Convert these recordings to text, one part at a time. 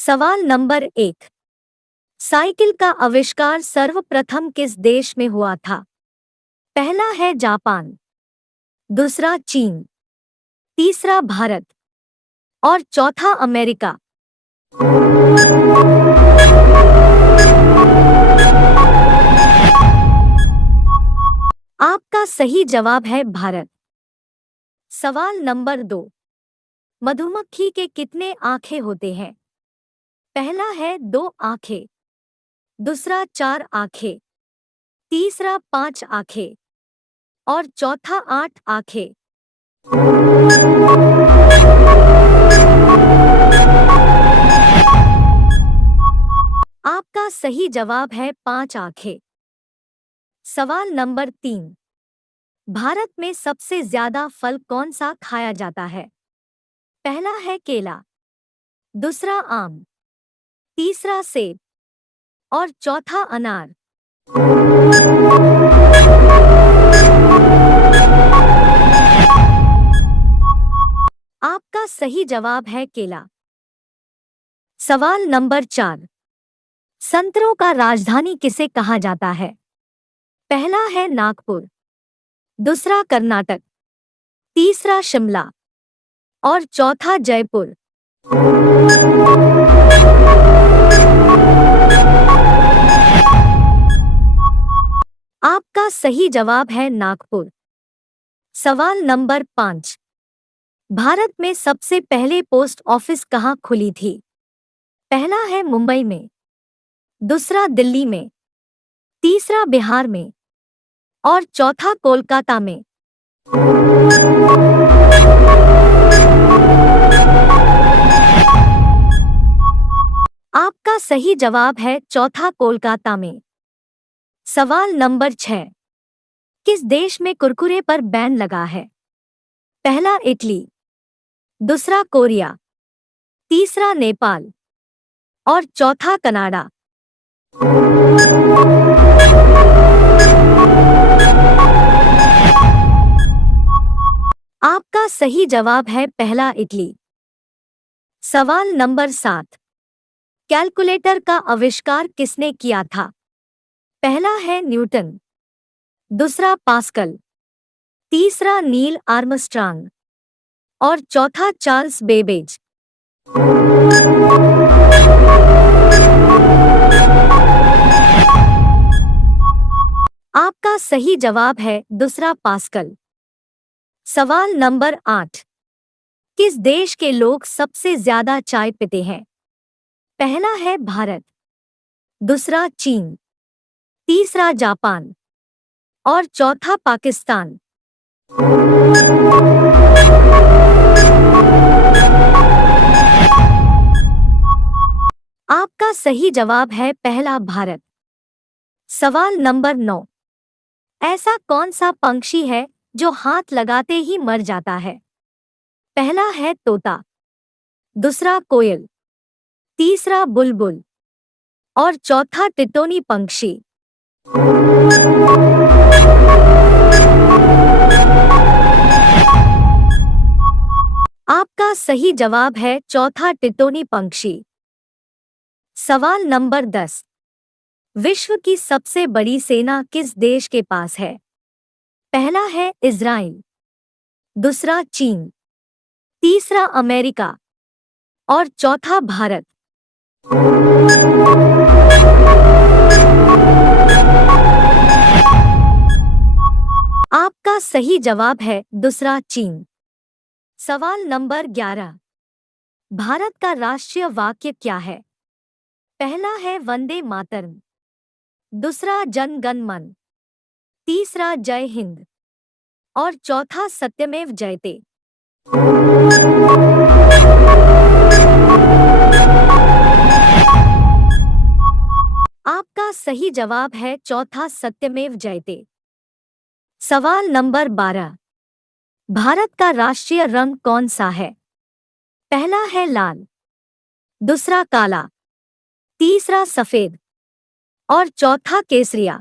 सवाल number 1। Cycle का आविष्कार सर्वप्रथम किस देश में हुआ था? पहला है जापान, दूसरा चीन, तीसरा भारत और चौथा अमेरिका। आपका सही जवाब है भारत। सवाल नंबर 2। मधुमक्खी के कितने आंखें होते हैं? पहला है 2 आंखें, दूसरा 4 आंखें, तीसरा 5 आंखें और चौथा 8 आंखें। आपका सही जवाब है 5 आंखें। सवाल नंबर 3। भारत में सबसे ज्यादा फल कौन सा खाया जाता है? पहला है केला, दूसरा आम, तीसरा सेब और चौथा अनार। आपका सही जवाब है केला। सवाल नंबर 4। संतरों का राजधानी किसे कहा जाता है? पहला है नागपुर, दूसरा कर्नाटक, तीसरा शिमला और चौथा जयपुर। आपका सही जवाब है नागपुर। सवाल नंबर 5। भारत में सबसे पहले पोस्ट ऑफिस कहाँ खुली थी? पहला है मुंबई में, दूसरा दिल्ली में, तीसरा बिहार में और चौथा कोलकाता में। आपका सही जवाब है चौथा कोलकाता में। सवाल नंबर 6। किस देश में कुरकुरे पर बैन लगा है? पहला इटली, दूसरा कोरिया, तीसरा नेपाल और चौथा कनाडा। आपका सही जवाब है पहला इटली। सवाल नंबर 7। कैलकुलेटर का आविष्कार किसने किया था? पहला है न्यूटन, दूसरा पास्कल, तीसरा नील आर्मस्ट्रांग और चौथा चार्ल्स बेबेज। आपका सही जवाब है दूसरा पास्कल। सवाल नंबर 8। किस देश के लोग सबसे ज्यादा चाय पीते हैं? पहला है भारत, दूसरा चीन, तीसरा जापान और चौथा पाकिस्तान। आपका सही जवाब है पहला भारत। सवाल नंबर 9। ऐसा कौन सा पंछी है जो हाथ लगाते ही मर जाता है? पहला है तोता, दूसरा कोयल, तीसरा बुलबुल और चौथा टिटोनी पंछी। आपका सही जवाब है चौथा टिटोनी पंछी। सवाल नंबर 10। विश्व की सबसे बड़ी सेना किस देश के पास है? पहला है इज़राइल, दूसरा चीन, तीसरा अमेरिका और चौथा भारत। आपका सही जवाब है दूसरा चीन। सवाल नंबर 11। भारत का राष्ट्रीय वाक्य क्या है? पहला है वंदे मातरम, दूसरा जन गण मन, तीसरा जय हिंद और चौथा सत्यमेव जयते। आपका सही जवाब है चौथा सत्यमेव जयते। सवाल नंबर 12। भारत का राष्ट्रीय रंग कौन सा है? पहला है लाल, दूसरा काला, तीसरा सफेद और चौथा केसरिया।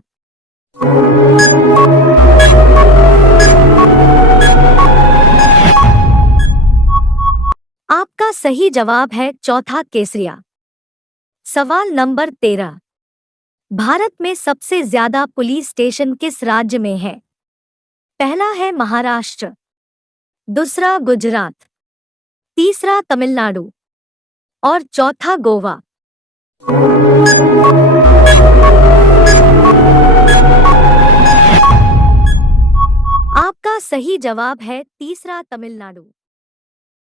आपका सही जवाब है चौथा केसरिया। सवाल नंबर 13। भारत में सबसे ज्यादा पुलिस स्टेशन किस राज्य में है? पहला है महाराष्ट्र, दूसरा गुजरात, तीसरा तमिलनाडु और चौथा गोवा। आपका सही जवाब है तीसरा तमिलनाडु।